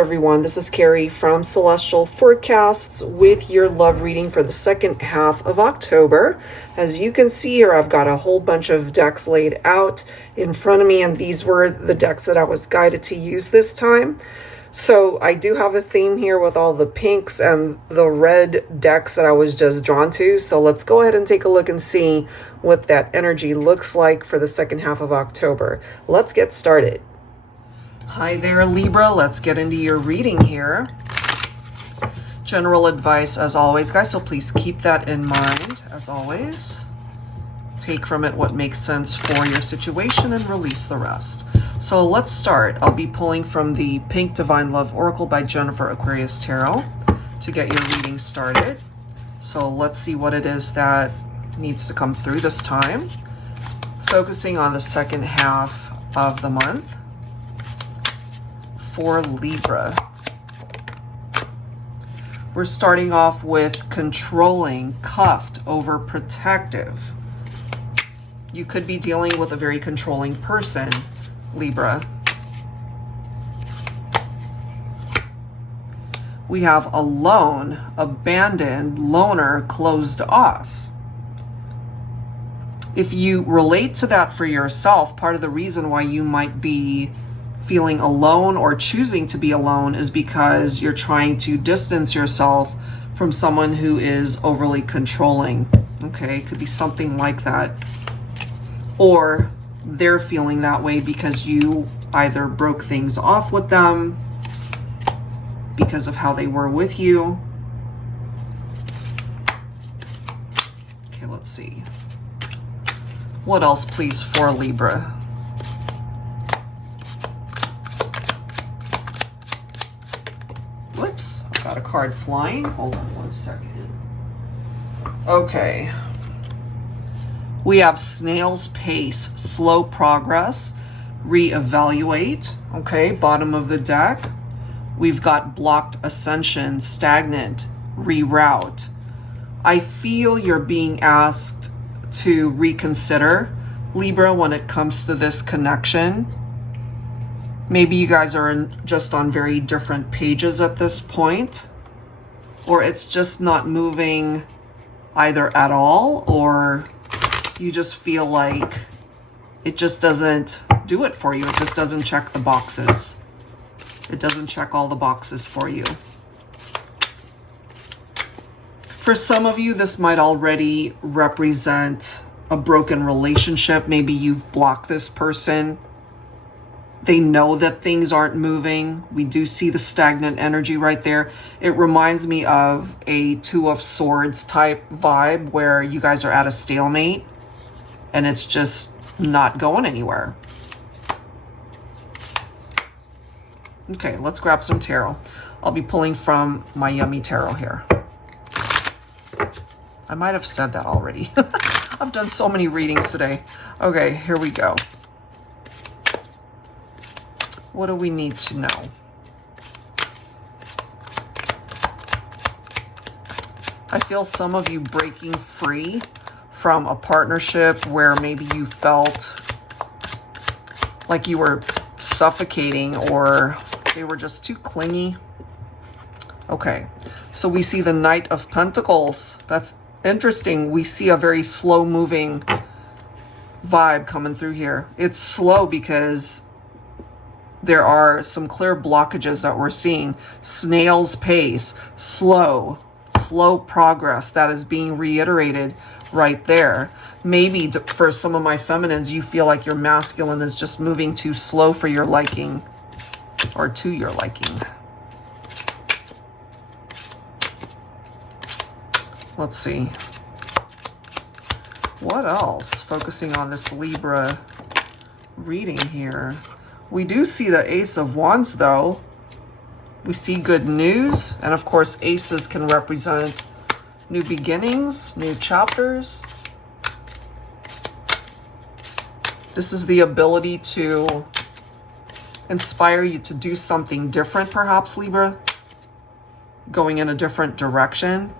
everyone, this is Carrie from Celestial Forecasts with your love reading for the second half of October. As you can see here, I've got a whole bunch of decks laid out in front of me, and these were the decks that I was guided to use this time. So I do have a theme here with all the pinks and the red decks that I was just drawn to. So let's go ahead and take a look and see what that energy looks like for the second half of October. Let's get started. Hi there, Libra. Let's get into your reading here. General advice as always, guys, so please keep that in mind as always. Take from it what makes sense for your situation and release the rest. So let's start. I'll be pulling from the Pink Divine Love Oracle by Jennifer Aquarius Tarot to get your reading started. So let's see what it is that needs to come through this time. Focusing on the second half of the month for Libra. We're starting off with controlling, cuffed, overprotective. You could be dealing with a very controlling person, Libra. We have alone, abandoned, loner, closed off. If you relate to that for yourself, part of the reason why you might be feeling alone or choosing to be alone is because you're trying to distance yourself from someone who is overly controlling. Okay, it could be something like that. Or they're feeling that way because you either broke things off with them because of how they were with you. Okay, let's see. What else, please, for Libra? Whoops, I've got a card flying. Hold on one second. Okay. We have Snail's Pace, slow progress, reevaluate. Okay, bottom of the deck. We've got blocked ascension, stagnant, reroute. I feel you're being asked to reconsider, Libra, when it comes to this connection. Maybe you guys are just on very different pages at this point, or it's just not moving either at all, or you just feel like it just doesn't do it for you. It just doesn't check the boxes. It doesn't check all the boxes for you. For some of you, this might already represent a broken relationship. Maybe you've blocked this person. They know that things aren't moving. We do see the stagnant energy right there. It reminds me of a Two of Swords type vibe where you guys are at a stalemate and it's just not going anywhere. Okay, let's grab some tarot. I'll be pulling from my Yummy Tarot here. I might have said that already. I've done so many readings today. Okay, here we go. What do we need to know? I feel some of you breaking free from a partnership where maybe you felt like you were suffocating or they were just too clingy. Okay, so we see the Knight of Pentacles. That's interesting. We see a very slow moving vibe coming through here. It's slow because there are some clear blockages that we're seeing. Snail's pace, slow progress. That is being reiterated right there. Maybe for some of my feminines, you feel like your masculine is just moving too slow for your liking or to your liking. Let's see. What else? Focusing on this Libra reading here. We do see the Ace of Wands, though. We see good news. And, of course, aces can represent new beginnings, new chapters. This is the ability to inspire you to do something different, perhaps, Libra. Going in a different direction.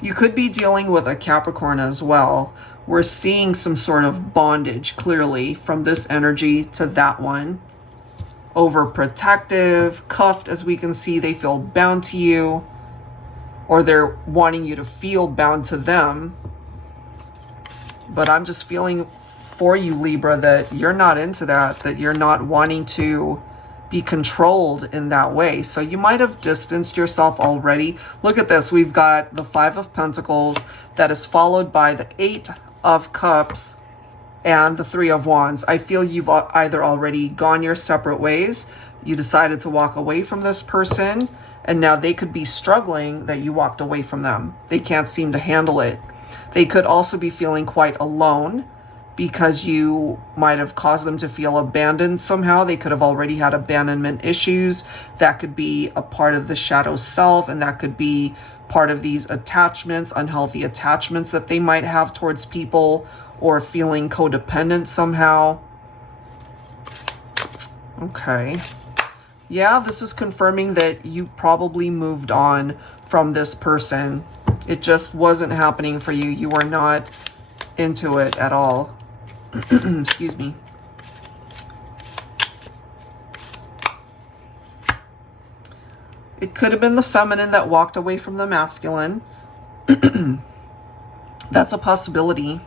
You could be dealing with a Capricorn as well. We're seeing some sort of bondage, clearly, from this energy to that one. overprotective, cuffed, as we can see. They feel bound to you, or they're wanting you to feel bound to them. But I'm just feeling for you, Libra, that you're not into that, that you're not wanting to be controlled in that way. So you might have distanced yourself already. Look at this. We've got the 5 of Pentacles that is followed by the 8 of Cups and the 3 of Wands. I feel you've either already gone your separate ways, you decided to walk away from this person, and now they could be struggling that you walked away from them. They can't seem to handle it. They could also be feeling quite alone because you might have caused them to feel abandoned somehow. They could have already had abandonment issues. That could be a part of the shadow self, and that could be part of these attachments, unhealthy attachments that they might have towards people, or feeling codependent somehow. Okay. Yeah, this is confirming that you probably moved on from this person. It just wasn't happening for you. You were not into it at all. Excuse me. It could have been the feminine that walked away from the masculine. That's a possibility.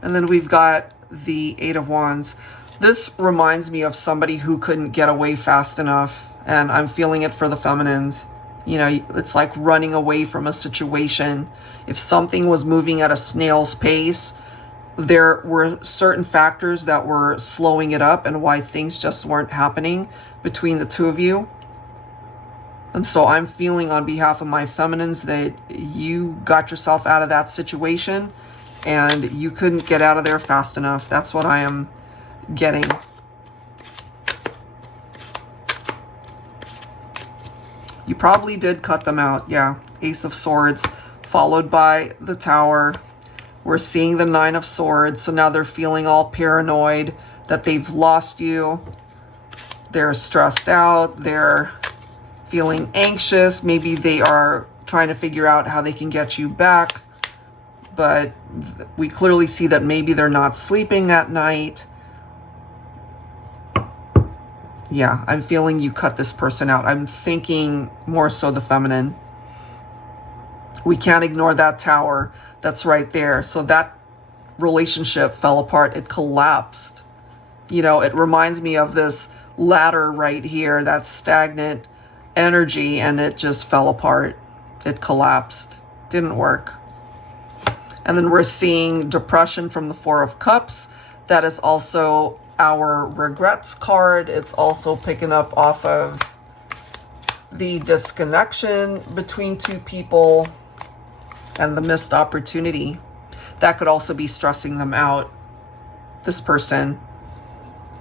And then we've got the 8 of Wands. This reminds me of somebody who couldn't get away fast enough, and I'm feeling it for the feminines. You know, it's like running away from a situation. If something was moving at a snail's pace, there were certain factors that were slowing it up and why things just weren't happening between the two of you. And so I'm feeling on behalf of my feminines that you got yourself out of that situation and you couldn't get out of there fast enough. That's what I am getting. You probably did cut them out. Yeah, Ace of Swords followed by the Tower. We're seeing the 9 of Swords. So now they're feeling all paranoid that they've lost you. They're stressed out. They're feeling anxious. Maybe they are trying to figure out how they can get you back. But we clearly see that maybe they're not sleeping at night. Yeah, I'm feeling you cut this person out. I'm thinking more so the feminine. We can't ignore that Tower that's right there. So that relationship fell apart. It collapsed. You know, it reminds me of this ladder right here, that stagnant energy, and it just fell apart. It collapsed. Didn't work. And then we're seeing depression from the 4 of Cups. That is also our regrets card. It's also picking up off of the disconnection between two people and the missed opportunity. That could also be stressing them out, this person.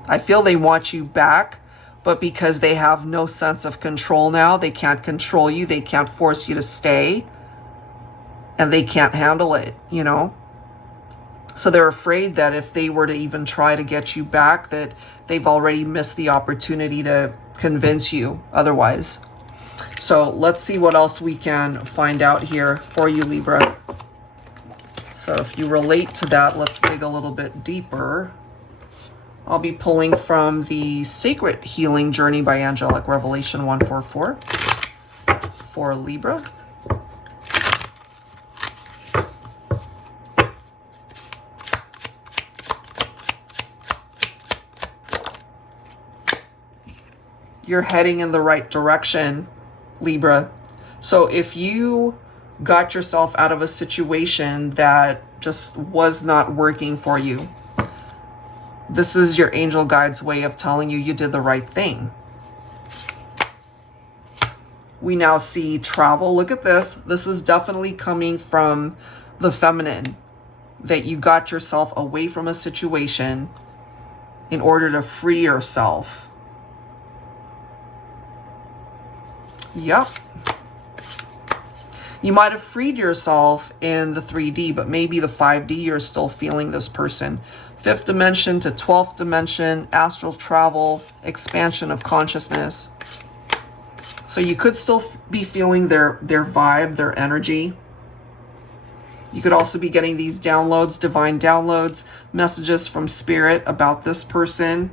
I feel they want you back, but because they have no sense of control now, they can't control you, they can't force you to stay, and they can't handle it, you know? So they're afraid that if they were to even try to get you back, that they've already missed the opportunity to convince you otherwise. So let's see what else we can find out here for you, Libra. So if you relate to that, let's dig a little bit deeper. I'll be pulling from the Sacred Healing Journey by Angelic, Revelation 144 for Libra. You're heading in the right direction, Libra. So if you got yourself out of a situation that just was not working for you, this is your angel guide's way of telling you you did the right thing. We now see travel. Look at this. This is definitely coming from the feminine, that you got yourself away from a situation in order to free yourself. Yep. You might have freed yourself in the 3D, but maybe the 5D, you're still feeling this person. 5th dimension to 12th dimension, astral travel, expansion of consciousness. So you could still be feeling their vibe, their energy. You could also be getting these downloads, divine downloads, messages from spirit about this person.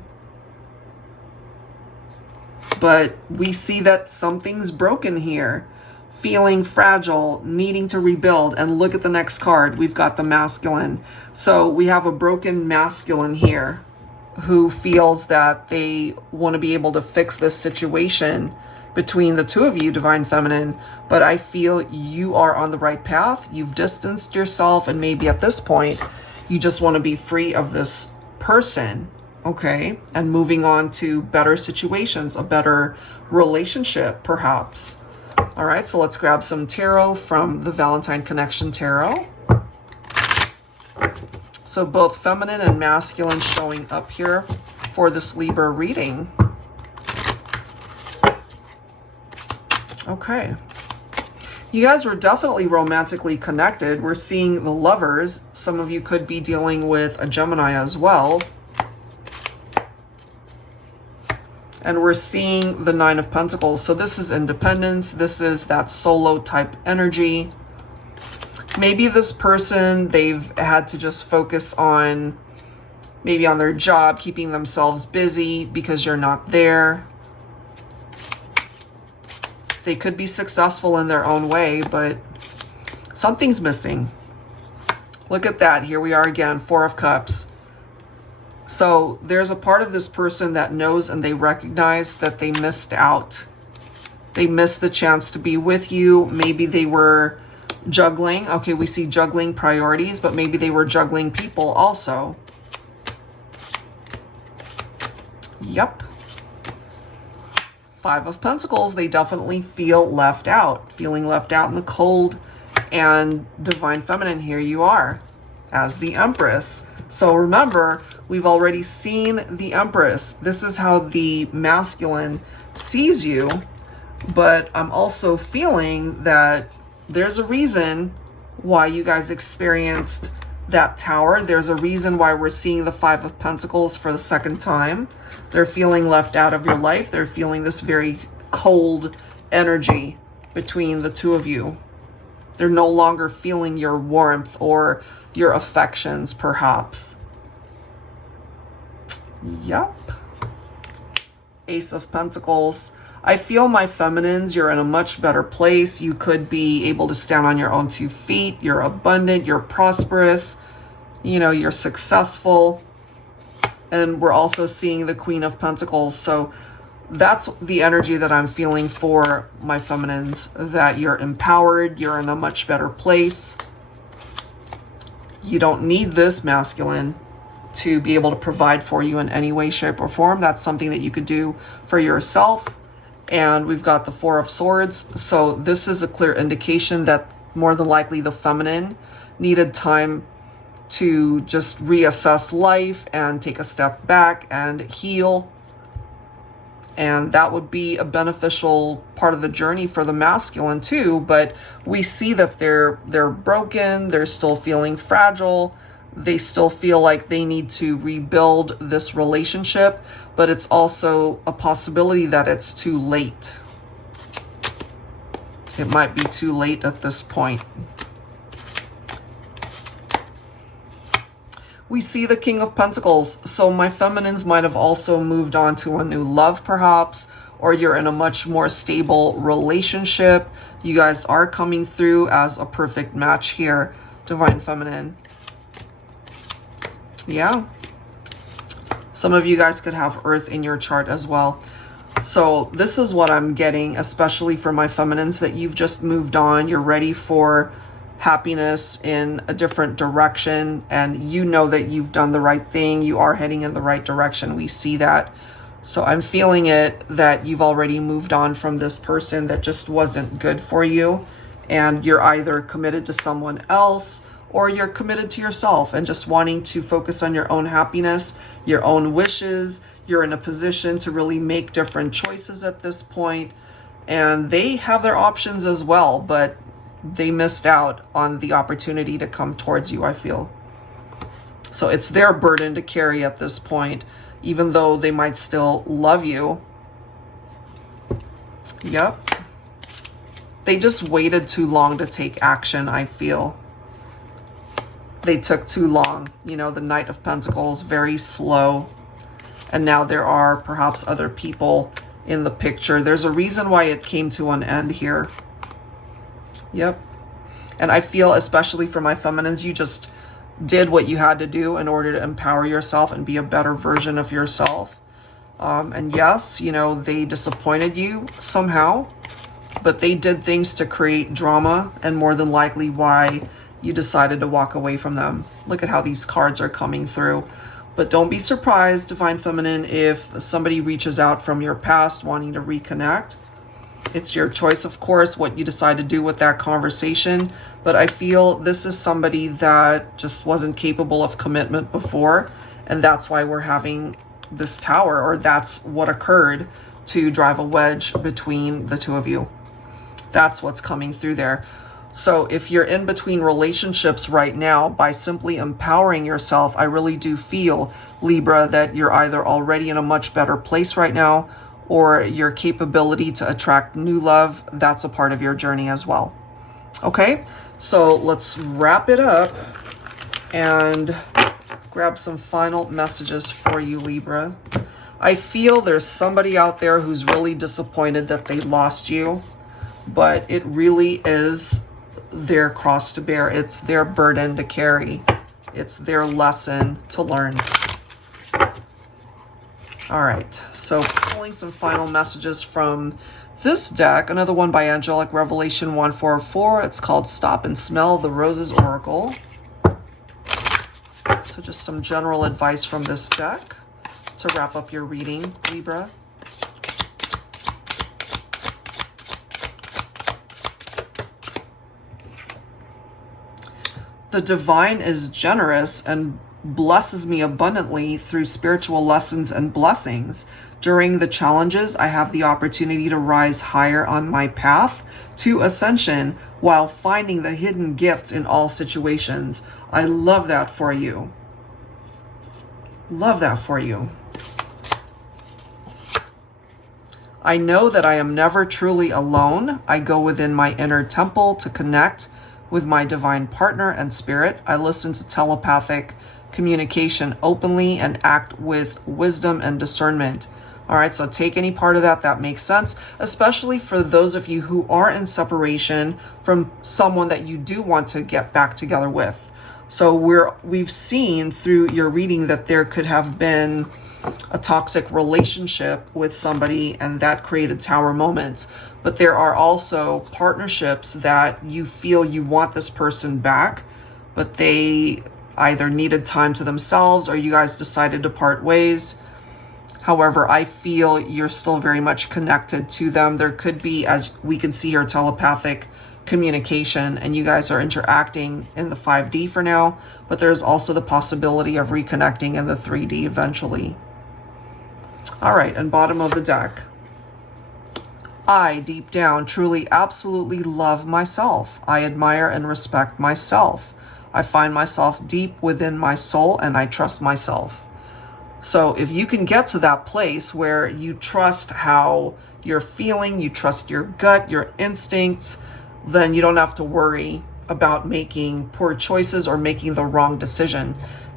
But we see that something's broken here. Feeling fragile, needing to rebuild. And look at the next card. We've got the masculine. So we have a broken masculine here who feels that they want to be able to fix this situation between the two of you, divine feminine. But I feel you are on the right path. You've distanced yourself, and maybe at this point you just want to be free of this person, okay, and moving on to better situations, a better relationship perhaps. All right, so let's grab some tarot from the Valentine Connection Tarot. So both feminine and masculine showing up here for this Libra reading. Okay. You guys were definitely romantically connected. We're seeing the Lovers. Some of you could be dealing with a Gemini as well. And we're seeing the Nine of Pentacles. So this is independence. This is that solo type energy. Maybe this person, they've had to just focus on maybe on their job, keeping themselves busy because you're not there. They could be successful in their own way, but something's missing. Look at that. Here we are again, Four of Cups. So there's a part of this person that knows and they recognize that they missed out. They missed the chance to be with you. Maybe they were juggling. Okay, we see juggling priorities, but maybe they were juggling people also. Yep. Five of Pentacles, they definitely feel left out, feeling left out in the cold. And divine feminine, here you are as the Empress. So remember, we've already seen the Empress. This is how the masculine sees you, but I'm also feeling that there's a reason why you guys experienced that Tower. There's a reason why we're seeing the Five of Pentacles for the second time. They're feeling left out of your life. They're feeling this very cold energy between the two of you. They're no longer feeling your warmth or your affections, perhaps. Yep. Ace of Pentacles. I feel, my feminines, you're in a much better place. You could be able to stand on your own 2 feet. You're abundant. You're prosperous. You know, you're successful. And we're also seeing the Queen of Pentacles. So that's the energy that I'm feeling for my feminines, that you're empowered. You're in a much better place. You don't need this masculine to be able to provide for you in any way, shape, or form. That's something that you could do for yourself. And we've got the Four of Swords. So this is a clear indication that more than likely the feminine needed time to just reassess life and take a step back and heal. And that would be a beneficial part of the journey for the masculine too. But we see that they're broken. They're still feeling fragile. They still feel like they need to rebuild this relationship. But it's also a possibility that it's too late. It might be too late at this point. We see the King of Pentacles. So my feminines might have also moved on to a new love perhaps, or you're in a much more stable relationship. You guys are coming through as a perfect match here, divine feminine. Yeah. Some of you guys could have Earth in your chart as well. So this is what I'm getting, especially for my feminines, that you've just moved on. You're ready for happiness in a different direction, and you know that you've done the right thing. You are heading in the right direction. We see that. So I'm feeling it that you've already moved on from this person that just wasn't good for you, and you're either committed to someone else or you're committed to yourself and just wanting to focus on your own happiness, your own wishes. You're in a position to really make different choices at this point, and they have their options as well, but they missed out on the opportunity to come towards you, I feel. So it's their burden to carry at this point, even though they might still love you. Yep. They just waited too long to take action, I feel. they took too long. You know, the Knight of Pentacles, very slow. And now there are perhaps other people in the picture. There's a reason why it came to an end here. Yep. And I feel, especially for my feminines, you just did what you had to do in order to empower yourself and be a better version of yourself. And yes, you know, they disappointed you somehow, but they did things to create drama, and more than likely why you decided to walk away from them. Look at how these cards are coming through. But don't be surprised, Divine Feminine, if somebody reaches out from your past wanting to reconnect. It's your choice, of course, what you decide to do with that conversation. But I feel this is somebody that just wasn't capable of commitment before. And that's why we're having this tower, or that's what occurred to drive a wedge between the two of you. That's what's coming through there. So if you're in between relationships right now, by simply empowering yourself, I really do feel, Libra, that you're either already in a much better place right now, or your capability to attract new love, that's a part of your journey as well. Okay, so let's wrap it up and grab some final messages for you, Libra. I feel there's somebody out there who's really disappointed that they lost you, but it really is their cross to bear. It's their burden to carry. It's their lesson to learn. All right, so pulling some final messages from this deck, another one by Angelic, Revelation 144. It's called Stop and Smell the Roses Oracle. So just some general advice from this deck to wrap up your reading, Libra. The divine is generous and blesses me abundantly through spiritual lessons and blessings. During the challenges, I have the opportunity to rise higher on my path to ascension while finding the hidden gifts in all situations. I love that for you. Love that for you. I know that I am never truly alone. I go within my inner temple to connect with my divine partner and spirit. I listen to telepathic communication openly and act with wisdom and discernment. All right, so take any part of that that makes sense, especially for those of you who are in separation from someone that you do want to get back together with. So we've seen through your reading that there could have been a toxic relationship with somebody, and that created tower moments. But there are also partnerships that you feel you want this person back, but they either needed time to themselves or you guys decided to part ways. However, I feel you're still very much connected to them. There could be, as we can see here, telepathic communication, and you guys are interacting in the 5D for now, but there's also the possibility of reconnecting in the 3D eventually. All right, and bottom of the deck. I, deep down, truly, absolutely love myself. I admire and respect myself. I find myself deep within my soul, and I trust myself. So if you can get to that place where you trust how you're feeling, you trust your gut, your instincts, then you don't have to worry about making poor choices or making the wrong decision,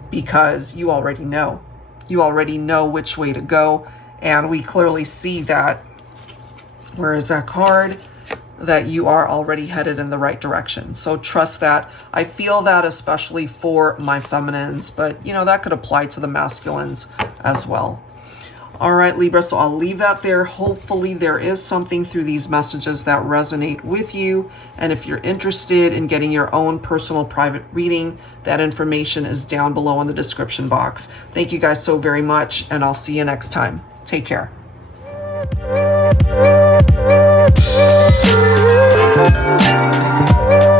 because you already know. You already know which way to go. And we clearly see that, where is that card? That you are already headed in the right direction. So trust that. I feel that especially for my feminines, but you know, that could apply to the masculines as well. All right, Libra, so I'll leave that there. Hopefully there is something through these messages that resonate with you. And if you're interested in getting your own personal private reading, that information is down below in the description box. Thank you guys so very much, and I'll see you next time. Take care. Thank you.